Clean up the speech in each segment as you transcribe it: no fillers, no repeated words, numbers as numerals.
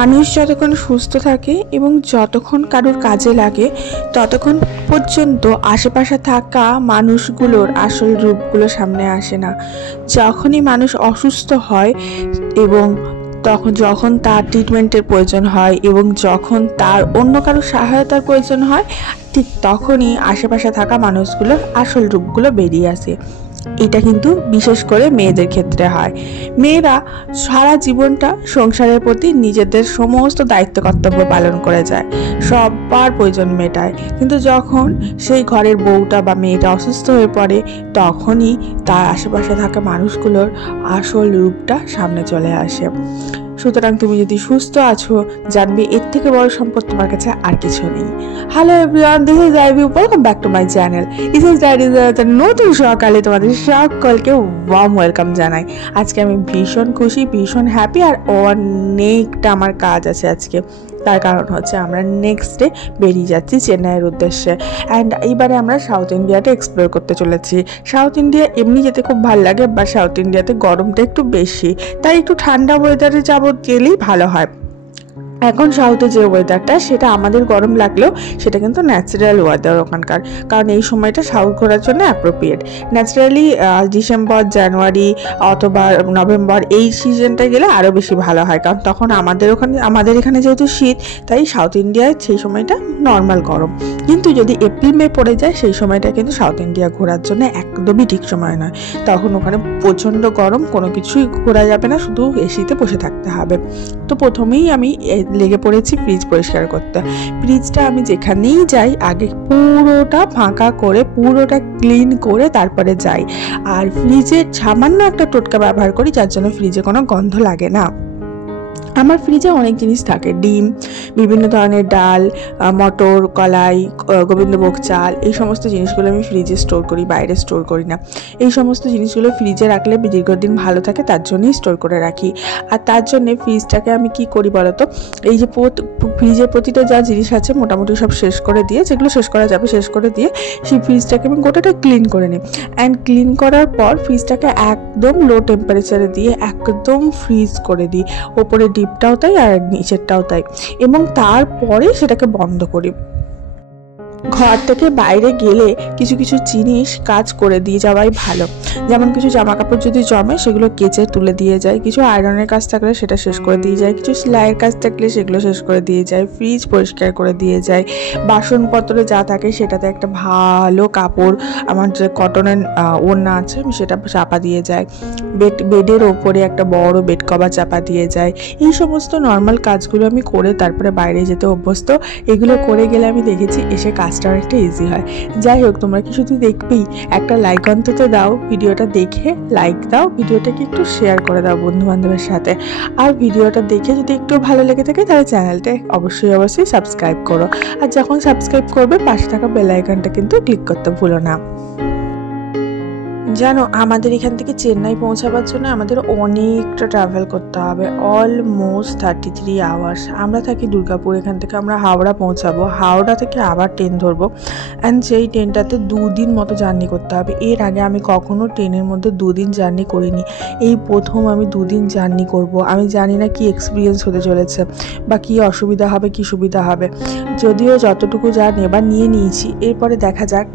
মানুষ যতক্ষণ সুস্থ থাকে এবং যতক্ষণ কারোর কাজে লাগে ততক্ষণ পর্যন্ত আশেপাশে থাকা মানুষগুলোর আসল রূপগুলো সামনে আসে না। যখনই মানুষ অসুস্থ হয় এবং যখন তার ট্রিটমেন্টের প্রয়োজন হয় এবং যখন তার অন্য কারো সহায়তার প্রয়োজন হয়, ঠিক তখনই আশেপাশে থাকা মানুষগুলোর আসল রূপগুলো বেরিয়ে আসে। এটা কিন্তু বিশেষ করে মেয়েদের ক্ষেত্রে হয়। মেয়েরা সারা জীবনটা সংসারের প্রতি নিজেদের সমস্ত দায়িত্ব কর্তব্য পালন করে যায়, সবার প্রয়োজন মেটায়, কিন্তু যখন সেই ঘরের বউটা বা মেয়েটা অসুস্থ হয়ে পড়ে তখনই তার আশেপাশে থাকা মানুষগুলোর আসল রূপটা সামনে চলে আসে। সুতরাং তুমি যদি সুস্থ আছো, জানবে এর থেকে বড় সম্পদ তোমার কাছে আর কিছু নেই। Hello everyone, this is Ivy, welcome back to my channel. This is diaries. নতুন সকালে তোমাদের সকলকে ওয়ার্ম ওয়েলকাম জানাই। আজকে আমি ভীষণ খুশি, ভীষণ হ্যাপি, আর অনেকটা আমার কাজ আছে আজকে। তার কারণ হচ্ছে আমরা নেক্সট ডে বেরিয়ে যাচ্ছি চেন্নাইয়ের উদ্দেশ্যে। অ্যান্ড এইবারে আমরা সাউথ ইন্ডিয়াটা এক্সপ্লোর করতে চলেছি। সাউথ ইন্ডিয়া এমনি যেতে খুব ভালো লাগে, বা সাউথ ইন্ডিয়াতে গরমটা একটু বেশি, তাই একটু ঠান্ডা ওয়েদারে গেলেই ভালো হয়। এখন সাউথে যে ওয়েদারটা, সেটা আমাদের গরম লাগলেও সেটা কিন্তু ন্যাচারাল ওয়েদার ওখানকার, কারণ এই সময়টা সাউথ ঘোরার জন্য অ্যাপ্রোপ্রিয়েট। ন্যাচারালি ডিসেম্বর, জানুয়ারি অথবা নভেম্বর এই সিজনটা গেলে আরও বেশি ভালো হয়, কারণ তখন আমাদের এখানে যেহেতু শীত, তাই সাউথ ইন্ডিয়ায় সেই সময়টা নর্মাল গরম। কিন্তু যদি এপ্রিল মে পড়ে যায়, সেই সময়টা কিন্তু সাউথ ইন্ডিয়া ঘোরার জন্য একদমই ঠিক সময় নয়। তখন ওখানে প্রচণ্ড গরম, কোনো কিছুই ঘোরা যাবে না, শুধু এসিতে বসে থাকতে হবে। তো প্রথমেই আমি লেগে পড়েছি ফ্রিজ পরিষ্কার করতে। ফ্রিজটা আমি যেখানেই যাই আগে পুরোটা ফাঁকা করে, পুরোটা ক্লিন করে তারপরে যাই। আর ফ্রিজে সামান্য একটা টোটকা ব্যবহার করি, যার জন্য ফ্রিজে কোনো গন্ধ লাগে না। আমার ফ্রিজে অনেক জিনিস থাকে, ডিম, বিভিন্ন ধরনের ডাল, মটর, কলাই, গোবিন্দভোগ চাল, এই সমস্ত জিনিসগুলো আমি ফ্রিজে স্টোর করি, বাইরে স্টোর করি না। এই সমস্ত জিনিসগুলো ফ্রিজে রাখলে দীর্ঘদিন ভালো থাকে, তার জন্যই স্টোর করে রাখি। আর তার জন্যে ফ্রিজটাকে আমি কি করি বলতো, এই যে ফ্রিজের প্রতিটা যা জিনিস আছে মোটামুটি সব শেষ করে দিয়ে, যেগুলো শেষ করা যাবে শেষ করে দিয়ে, সেই ফ্রিজটাকে আমি গোটাটা ক্লিন করে নিই। অ্যান্ড ক্লিন করার পর ফ্রিজটাকে একদম লো টেম্পারেচারে দিয়ে একদম ফ্রিজ করে দিই, ওপরে ডিপটাও তাই আর নিচেরটাও তাই, এবং তারপরে সেটাকে বন্ধ করি। ঘর থেকে বাইরে গেলে কিছু কিছু জিনিস কাজ করে দিয়ে যাওয়াই ভালো। যেমন কিছু জামা কাপড় যদি জমে সেগুলো কেচে তুলে দিয়ে যায়, কিছু আয়রনের কাজ থাকলে সেটা শেষ করে দিয়ে যায়, কিছু সেলাইয়ের কাজ থাকলে সেগুলো শেষ করে দিয়ে যায়, ফ্রিজ পরিষ্কার করে দিয়ে যায়, বাসনপত্রে যা থাকে সেটাতে একটা ভালো কাপড়, আমার যে কটনের ওড়না আছে আমি সেটা চাপা দিয়ে যায়, বেডের ওপরে একটা বড় বেড কভার চাপা দিয়ে যায়। এই সমস্ত নর্মাল কাজগুলো আমি করে তারপরে বাইরে যেতে অভ্যস্ত। এগুলো করে গেলে আমি দেখেছি এসে কাজটা অনেকটা ইজি হয়। যাই হোক, তোমরা কি শুধু দেখবেই, একটা লাইক অন্তত দাও, ভিডিওটা দেখে লাইক দাও, ভিডিওটাকে একটু শেয়ার করে দাও বন্ধু বান্ধবের সাথে। আর ভিডিওটা দেখে যদি একটু ভালো লেগে থাকে তাহলে চ্যানেলটা অবশ্যই সাবস্ক্রাইব করো। আর যখন সাবস্ক্রাইব করবে পাশে থাকা বেল আইকনটা কিন্তু ক্লিক করতে ভুলো না। জানো, আমাদের এখান থেকে চেন্নাই পৌঁছাবার জন্য আমাদের অনেকটা ট্রাভেল করতে হবে, অলমোস্ট 33 আওয়ার্স। আমরা থাকি দুর্গাপুর, এখান থেকে আমরা হাওড়া পৌঁছাবো, হাওড়া থেকে আবার ট্রেন ধরবো। অ্যান্ড সেই ট্রেনটাতে 2 দিন মতো জার্নি করতে হবে। এর আগে আমি কখনো ট্রেনের মধ্যে 2 দিন জার্নি করিনি, এই প্রথম আমি 2 দিন জার্নি করব। আমি জানি না কি এক্সপিরিয়েন্স হতে চলেছে, বা কি অসুবিধা হবে কি সুবিধা হবে, যদিও যতটুকু যা নেবার নিয়ে নিয়েছি, এরপরে দেখা যাক।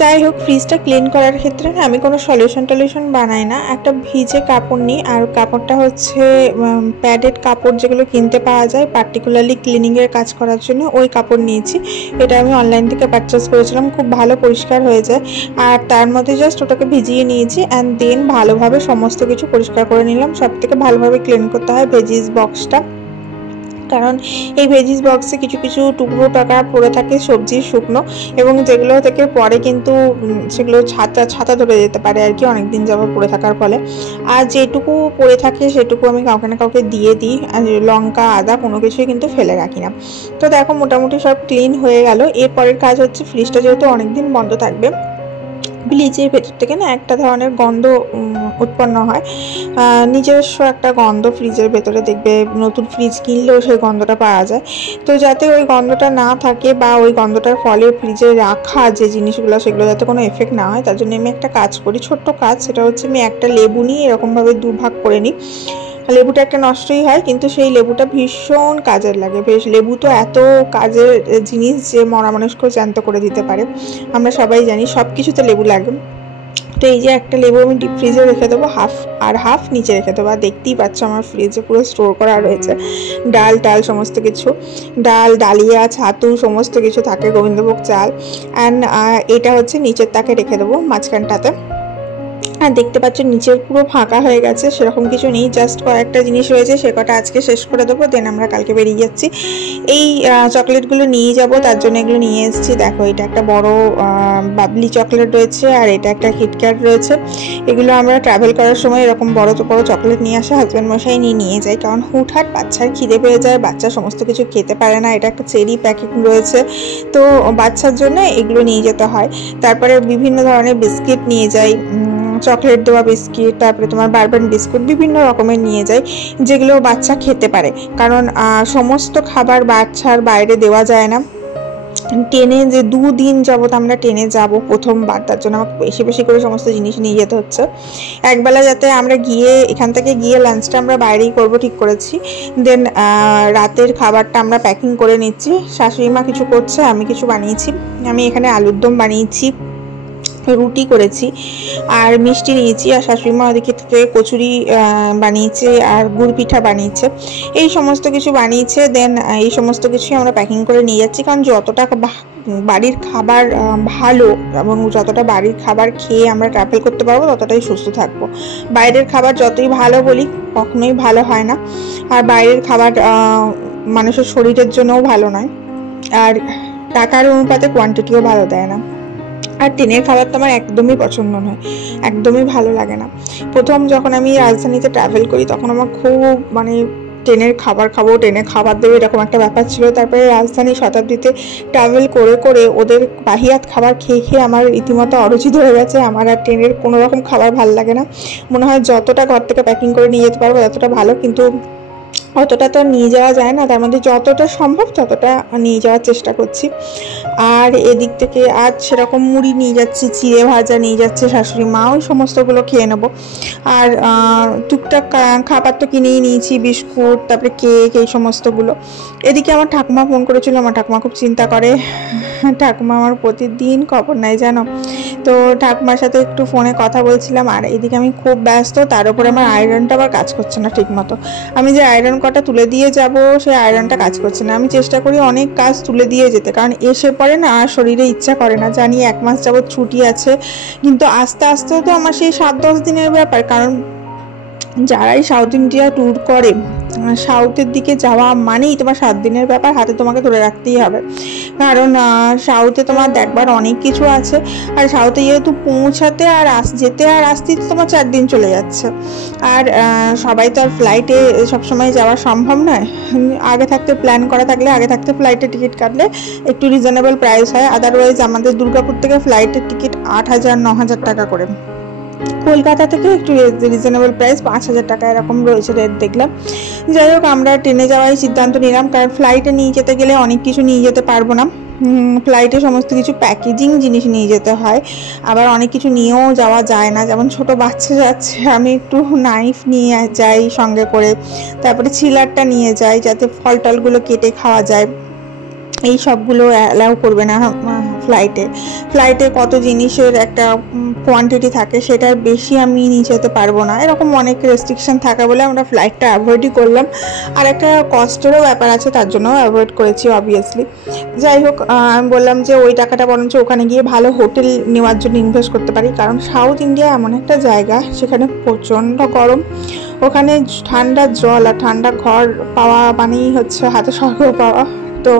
যাই হোক, ফ্রিজটা ক্লিন করার ক্ষেত্রে না আমি কোনো সলিউশন বানাই না। একটা ভিজে কাপড় নিই, আর কাপড়টা হচ্ছে প্যাডেড কাপড়, যেগুলো কিনতে পাওয়া যায় পার্টিকুলারলি ক্লিনিংয়ের কাজ করার জন্য, ওই কাপড় নিয়েছি। এটা আমি অনলাইন থেকে পারচেস করেছিলাম, খুব ভালো পরিষ্কার হয়ে যায়। আর তার মধ্যে জাস্ট ওটাকে ভিজিয়ে নিয়েছি, অ্যান্ড দেন ভালোভাবে সমস্ত কিছু পরিষ্কার করে নিলাম। সব থেকে ভালোভাবে ক্লিন করতে হয় ভেজিস বক্সটা, কারণ এই ভেজিস বক্সে কিছু কিছু টুকরো টাকা পড়ে থাকে সবজির শুকনো, এবং যেগুলো থেকে পরে কিন্তু সেগুলো ছাতা ধরে যেতে পারে আর কি, অনেকদিন যাবত পড়ে থাকার ফলে। আর যেটুকু পড়ে থাকে সেটুকু আমি কাউকে না কাউকে দিয়ে দিই, আর লঙ্কা আদা কোনো কিছুই কিন্তু ফেলে রাখি না। তো দেখো, মোটামুটি সব ক্লিন হয়ে গেল। এরপরের কাজ হচ্ছে, ফ্রিজটা যেহেতু অনেকদিন বন্ধ থাকবে, ব্লিচের ভেতর থেকে না একটা ধরনের গন্ধ উৎপন্ন হয়, নিজস্ব একটা গন্ধ ফ্রিজের ভেতরে, দেখবে নতুন ফ্রিজ কিনলেও সেই গন্ধটা পাওয়া যায়। তো যাতে ওই গন্ধটা না থাকে, বা ওই গন্ধটার ফলে ফ্রিজে রাখা যে জিনিসগুলো সেগুলো যাতে কোনো এফেক্ট না হয়, তার জন্য আমি একটা কাজ করি, ছোট্ট কাজ। সেটা হচ্ছে, আমি একটা লেবু নিয়ে এরকমভাবে 2 ভাগ করে নিই, লেবুটা একটা নষ্টই হয়, কিন্তু সেই লেবুটা ভীষণ কাজের লাগে। বেশ, লেবু তো এত কাজের জিনিস যে মরা মানুষকেও জ্যান্ত করে দিতে পারে, আমরা সবাই জানি। সব কিছুতে লেবু লাগে। তো এই যে একটা লেবু আমি ডিপ ফ্রিজে রেখে দেবো, হাফ আর হাফ নিচে রেখে দেবো। আর দেখতেই পাচ্ছ আমার ফ্রিজে পুরো স্টোর করা রয়েছে ডাল টাল সমস্ত কিছু, ডাল, ডালিয়া, ছাতু সমস্ত কিছু থাকে, গোবিন্দভোগ চাল। অ্যান্ড এটা হচ্ছে নিচের তাকে রেখে দেবো, মাঝখানটাতে। আর দেখতে পাচ্ছ নিচের পুরো ফাঁকা হয়ে গেছে, সেরকম কিছু নেই, জাস্ট কয়েকটা জিনিস রয়েছে, সে কটা আজকে শেষ করে দেবো, দেন আমরা কালকে বেরিয়ে যাচ্ছি। এই চকলেটগুলো নিয়ে যাব, তার জন্য এগুলো নিয়ে এসেছি। দেখো, এটা একটা বড় বাবলি চকলেট রয়েছে, আর এটা একটা কিটক্যাট রয়েছে। এগুলো আমরা ট্রাভেল করার সময় এরকম বড় তো বড় চকলেট নিয়ে আসা হাজব্যান্ড মশাই নিয়ে যায়, কারণ হুটহাট বাচ্চার খিদে পেয়ে যায়, বাচ্চা সমস্ত কিছু খেতে পারে না। এটা একটা চেরি প্যাকেট রয়েছে, তো বাচ্চার জন্য এগুলো নিয়ে যেতে হয়। তারপরে বিভিন্ন ধরনের বিস্কিট নিয়ে যাই, চকলেট দেওয়া বিস্কিট, তারপরে তোমার বারবান বিস্কুট, বিভিন্ন রকমের নিয়ে যাই, যেগুলো বাচ্চা খেতে পারে। কারণ সমস্ত খাবার বাচ্চার বাইরে দেওয়া যায় না। ট্রেনে যে 2 দিন যাবত আমরা ট্রেনে যাব প্রথমবার, তার জন্য আমাকে বেশি বেশি করে সমস্ত জিনিস নিয়ে যেতে হচ্ছে। একবেলা যাতে আমরা গিয়ে এখান থেকে গিয়ে লাঞ্চটা আমরা বাইরেই করব ঠিক করেছি। দেন রাতের খাবারটা আমরা প্যাকিং করে নিচ্ছি। শাশুড়ি মা কিছু করছে, আমি কিছু বানিয়েছি। আমি এখানে আলুর দম বানিয়েছি, রুটি করেছি, আর মিষ্টি নিয়েছি। আর শাশুড়ি মা ওদিকে থেকে কচুরি বানিয়েছে আর গুড় পিঠা বানিয়েছে, এই সমস্ত কিছু বানিয়েছে। দেন এই সমস্ত কিছুই আমরা প্যাকিং করে নিয়ে যাচ্ছি, কারণ যতটা বাড়ির খাবার ভালো এবং যতটা বাড়ির খাবার খেয়ে আমরা ট্রাভেল করতে পারবো ততটাই সুস্থ থাকবো। বাইরের খাবার যতই ভালো বলি কখনোই ভালো হয় না, আর বাইরের খাবার মানুষের শরীরের জন্যও ভালো নয়, আর টাকার অনুপাতে কোয়ান্টিটিও ভালো দেয় না। আর ট্রেনের খাবার তো আমার একদমই পছন্দ নয়, একদমই ভালো লাগে না। প্রথম যখন আমি রাজধানীতে ট্রাভেল করি তখন আমার খুব ট্রেনের খাবার খাবো, ট্রেনে খাবার দেবে, এরকম একটা ব্যাপার ছিল। তারপরে রাজধানী শতাব্দীতে ট্রাভেল করে করে ওদের বাহিয়াত খাবার খেয়ে খেয়ে আমার রীতিমতো অরুচি ধরে গেছে। আমার আর ট্রেনের কোনো রকম খাবার ভালো লাগে না। মনে হয় যতটা ঘর থেকে প্যাকিং করে নিয়ে যেতে পারবো ততটা ভালো, কিন্তু অতটা তো নিয়ে যাওয়া যায় না, তার মধ্যে যতটা সম্ভব ততটা নিয়ে যাওয়ার চেষ্টা করছি। আর এদিক থেকে আজ সেরকম মুড়ি নিয়ে যাচ্ছি, চিড়ে ভাজা নিয়ে যাচ্ছে শাশুড়ি মা, ওই সমস্তগুলো খেয়ে নেবো। আর টুকটাক খাবার তো কিনেই নিয়েছি, বিস্কুট, তারপরে কেক, এই সমস্তগুলো। এদিকে আমার ঠাকুমা ফোন করেছিল, আমার ঠাকুমা খুব চিন্তা করে। ঠাকুমা আমার প্রতিদিন খবর নেয় জানো, তো ঠাকুমার সাথে একটু ফোনে কথা বলছিলাম। আর এদিকে আমি খুব ব্যস্ত, তার উপরে আমার আয়রনটা আবার কাজ করছে না ঠিক মতো। আমি যে আয়রন কটা তুলে দিয়ে যাব, সেই আয়রনটা কাজ করছে না। আমি চেষ্টা করি অনেক কাজ তুলে দিয়ে যেতে, কারণ এসে পরে না আর শরীরে ইচ্ছা করে না। জানি 1 মাস যাবত ছুটি আছে, কিন্তু আস্তে আস্তে তো আমার সেই 7-10 দিনের ব্যাপার। কারণ যারাই সাউথ ইন্ডিয়া ট্যুর করে, সাউথের দিকে যাওয়া মানেই তোমার 7 দিনের ব্যাপার হাতে তোমাকে ধরে রাখতেই হবে। কারণ সাউথে তোমার দেখবার অনেক কিছু আছে, আর সাউথে যেহেতু পৌঁছাতে আর যেতে আর আসতে তোমার 4 দিন চলে যাচ্ছে। আর সবাই তো আর ফ্লাইটে সবসময় যাওয়া সম্ভব নয়। আগে থাকতে প্ল্যান করা থাকলে, আগে থাকতে ফ্লাইটের টিকিট কাটলে একটু রিজনেবল প্রাইস হয়। আদারওয়াইজ আমাদের দুর্গাপুর থেকে ফ্লাইটের টিকিট 8,000-9,000 টাকা করে, কলকাতা থেকে একটু রিজনেবল প্রাইস 5,000 টাকা এরকম রয়েছে রেট দেখলাম। যাই হোক, আমরা ট্রেনে যাওয়ার সিদ্ধান্ত নিলাম, কারণ ফ্লাইটে নিয়ে যেতে গেলে অনেক কিছু নিয়ে যেতে পারবো না। ফ্লাইটে সমস্ত কিছু প্যাকেজিং জিনিস নিয়ে যেতে হয়, আবার অনেক কিছু নিয়েও যাওয়া যায় না। যেমন ছোট বাচ্চা যাচ্ছে, আমি একটু নাইফ নিয়ে যাই সঙ্গে করে, তারপরে ছিলারটা নিয়ে যাই যাতে ফল টলগুলো কেটে খাওয়া যায়। এই সবগুলো অ্যালাউ করবে না ফ্লাইটে কত জিনিসের একটা কোয়ান্টিটি থাকে, সেটার বেশি আমি নিয়ে যেতে পারবো না। এরকম অনেক রেস্ট্রিকশন থাকা বলে আমরা ফ্লাইটটা অ্যাভয়েডই করলাম। আর একটা কস্টেরও ব্যাপার আছে, তার জন্য অ্যাভয়েড করেছি অবভিয়াসলি। যাই হোক, আমি বললাম যে ওই টাকাটা বরঞ্চ ওখানে গিয়ে ভালো হোটেল নেওয়ার জন্য ইনভেস্ট করতে পারি, কারণ সাউথ ইন্ডিয়া এমন একটা জায়গা সেখানে প্রচণ্ড গরম, ওখানে ঠান্ডা জল আর ঠান্ডা ঘর পাওয়া মানেই হচ্ছে হাতে স্বর্গ পাওয়া। তো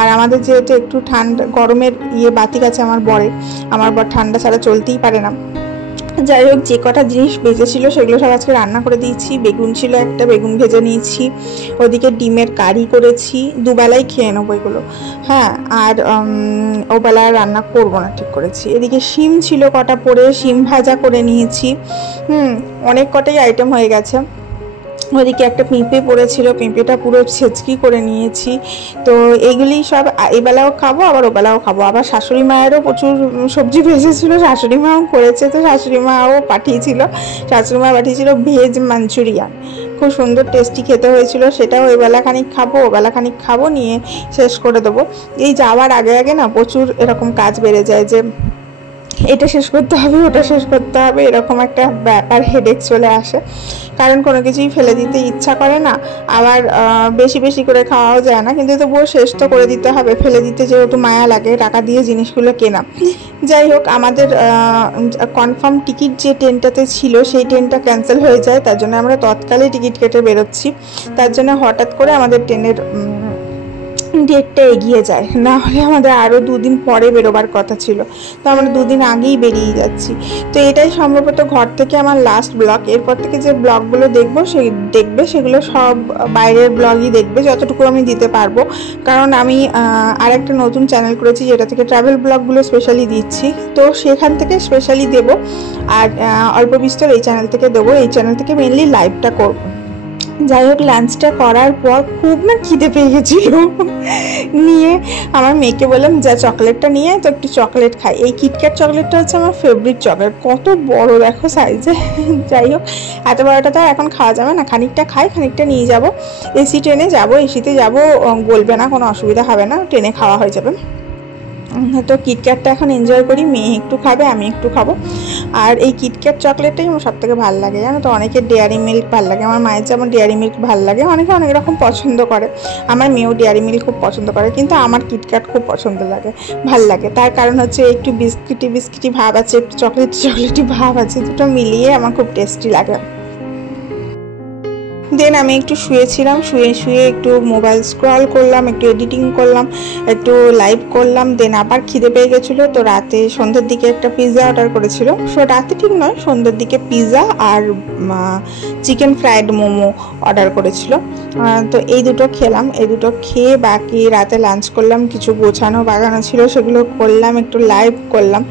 আর আমাদের যেহেতু একটু ঠান্ডা গরমের বাতিক আছে আমার বর ঠান্ডা ছাড়া চলতেই পারে না। যাই হোক, যে কটা জিনিস বেঁচেছিল সেগুলো সব আজকে রান্না করে দিয়েছি। বেগুন ছিল একটা, বেগুন ভেজে নিয়েছি, ওদিকে ডিমের কারি করেছি, দুবেলাই খেয়ে নেবো এগুলো। হ্যাঁ, আর ওবেলা রান্না করবো না ঠিক করেছি। এদিকে শিম ছিল কটা পরে, শিম ভাজা করে নিয়েছি। অনেক কটাই আইটেম হয়ে গেছে। ওদিকে একটা পেঁপে পড়েছিল, পেঁপেটা পুরো ছেচকি করে নিয়েছি। তো এগুলি সব এবেলাও খাবো, আবার ওবেলাও খাবো। আবার শাশুড়ি মায়েরও প্রচুর সবজি ভেজেছিল, শাশুড়ি মাও করেছে, তো শাশুড়ি মাও পাঠিয়েছিল ভেজ মাঞ্চুরিয়ান। খুব সুন্দর টেস্টি খেতে হয়েছিল। সেটাও ওই বেলা খানিক খাবো, ও বেলা খানিক খাবো, নিয়ে শেষ করে দেবো। এই যাওয়ার আগে আগে না প্রচুর এরকম কাজ বেড়ে যায় যে এটা শেষ করতে হবে, ওটা শেষ করতে হবে, এরকম একটা ব্যাপার, হেডেক চলে আসে। কারণ কোনো কিছুই ফেলে দিতে ইচ্ছা করে না, আবার বেশি বেশি করে খাওয়াও যায় না, কিন্তু তবুও শেষ তো করে দিতে হবে। ফেলে দিতে যেহেতু মায়া লাগে, টাকা দিয়ে জিনিসগুলো কেনা। যাই হোক, আমাদের কনফার্ম টিকিট যে ট্রেনটাতে ছিল সেই ট্রেনটা ক্যান্সেল হয়ে যায়, তার জন্য আমরা তৎকালে টিকিট কেটে বেরোচ্ছি। তার জন্য হঠাৎ করে আমাদের ট্রেনের ডেটটা এগিয়ে যায়, না হলে আমাদের আরও 2 দিন পরে বেরোবার কথা ছিল, তো আমরা 2 দিন আগেই বেরিয়ে যাচ্ছি। তো এটাই সম্ভবত ঘর থেকে আমার লাস্ট ব্লগ। এরপর থেকে যে ব্লগগুলো দেখবে সেগুলো সব বাইরের ব্লগই দেখবে, যতটুকু আমি দিতে পারবো। কারণ আমি আর একটা নতুন চ্যানেল করেছি যেটা থেকে ট্রাভেল ব্লগগুলো স্পেশালি দিচ্ছি, তো সেখান থেকে স্পেশালি দেবো। আর অল্প বিস্তর এই চ্যানেল থেকে দেবো, এই চ্যানেল থেকে মেনলি লাইভটা করবো। যাই হোক, লাঞ্চটা করার পর খুব না খিদে পেয়ে গেছিল, নিয়ে আমার মেয়েকে বললাম যা চকলেটটা নিয়ে তো একটু চকলেট খাই। এই কিটক্যাট চকলেটটা হচ্ছে আমার ফেভারিট চকলেট, কত বড় দেখো সাইজে। যাই হোক, এত বড়টা তো এখন খাওয়া যাবে না, খানিকটা খাই, খানিকটা নিয়ে যাব। এসি ট্রেনে যাবো, এসিতে যাবো, গলবে না, কোনো অসুবিধা হবে না, ট্রেনে খাওয়া হয়ে যাবে। তো কিটক্যাটটা এখন এনজয় করি, মেয়ে একটু খাবে, আমি একটু খাবো। আর এই কিটক্যাট চকলেটটাই আমার সবথেকে ভালো লাগে, জানো তো। অনেকের ডেয়ারি মিল্ক ভালো লাগে, আমার মায়ের যেমন ডেয়ারি মিল্ক ভালো লাগে, অনেকে অনেক রকম পছন্দ করে। আমার মেয়েও ডেয়ারি মিল্ক খুব পছন্দ করে, কিন্তু আমার কিটক্যাট খুব পছন্দ লাগে, ভাল লাগে। তার কারণ হচ্ছে একটু বিস্কিটি ভাব আছে, একটু চকলেটি ভাব আছে, দুটো মিলিয়ে আমার খুব টেস্টি লাগে। দেন আমি একটু শুয়েছিলাম, শুয়ে একটু মোবাইল স্ক্রল করলাম, একটু এডিটিং করলাম, একটু লাইভ করলাম। দেন আবার খিদে পেয়ে গেছিলো, তো রাতে সন্ধ্যের দিকে একটা পিৎজা অর্ডার করেছিল। সো রাতে ঠিক নয়, সন্ধ্যের দিকে পিৎজা আর চিকেন ফ্রাইড মোমো অর্ডার করেছিল। তো এই দুটো খেলাম, এই দুটো খেয়ে বাকি রাতে লাঞ্চ করলাম, কিছু গোছানো বাগানো ছিল সেগুলো করলাম, একটু লাইভ করলাম।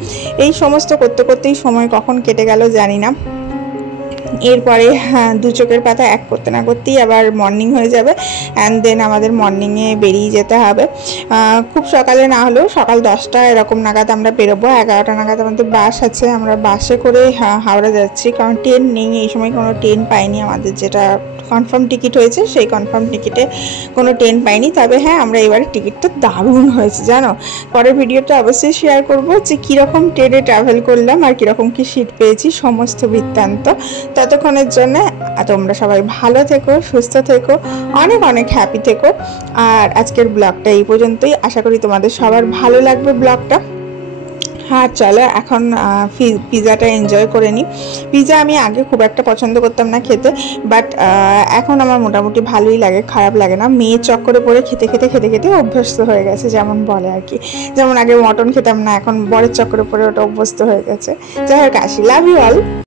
এই সমস্ত করতে করতেই সময় কখন কেটে গেল জানি না। এরপরে 2 চোখের পাতা এক করতে না করতেই আবার মর্নিং হয়ে যাবে, অ্যান্ড দেন আমাদের মর্নিংয়ে বেরিয়ে যেতে হবে। খুব সকালে না হলেও সকাল 10টা এরকম নাগাদ আমরা বেরোবো। 11টা নাগাদ আমাদের বাস আছে, আমরা বাসে করে হাওড়া যাচ্ছি, কারণ ট্রেন নেই এই সময়, কোনো ট্রেন পাইনি আমাদের। যেটা কনফার্ম টিকিট হয়েছে সেই কনফার্ম টিকিটে কোনো ট্রেন পাইনি। তবে হ্যাঁ, আমরা এবারে টিকিটটা দারুণ হয়েছে জানো। পরের ভিডিওটা অবশ্যই শেয়ার করব যে কীরকম ট্রেনে ট্রাভেল করলাম আর কীরকম কী সিট পেয়েছি, সমস্ত বৃত্তান্ত। ততক্ষণের জন্য তোমরা সবাই ভালো থেকো, সুস্থ থেকো, অনেক অনেক হ্যাপি থেকো। আর আজকের ব্লগটা এই পর্যন্তই, আশা করি তোমাদের সবার ভালো লাগবে ব্লগটা। হ্যাঁ চলো এখন পিৎজাটা এনজয় করে নিই। পিৎজা আমি আগে খুব একটা পছন্দ করতাম না খেতে, বাট এখন আমার মোটামুটি ভালোই লাগে, খারাপ লাগে না। মেয়ের চক্করে পরে খেতে অভ্যস্ত হয়ে গেছে, যেমন বলে আর কি। যেমন আগে মটন খেতাম না, এখন বরের চক্করে পরে ওটা অভ্যস্ত হয়ে গেছে। যাই হোক, আসি, লাভ ইউ অল।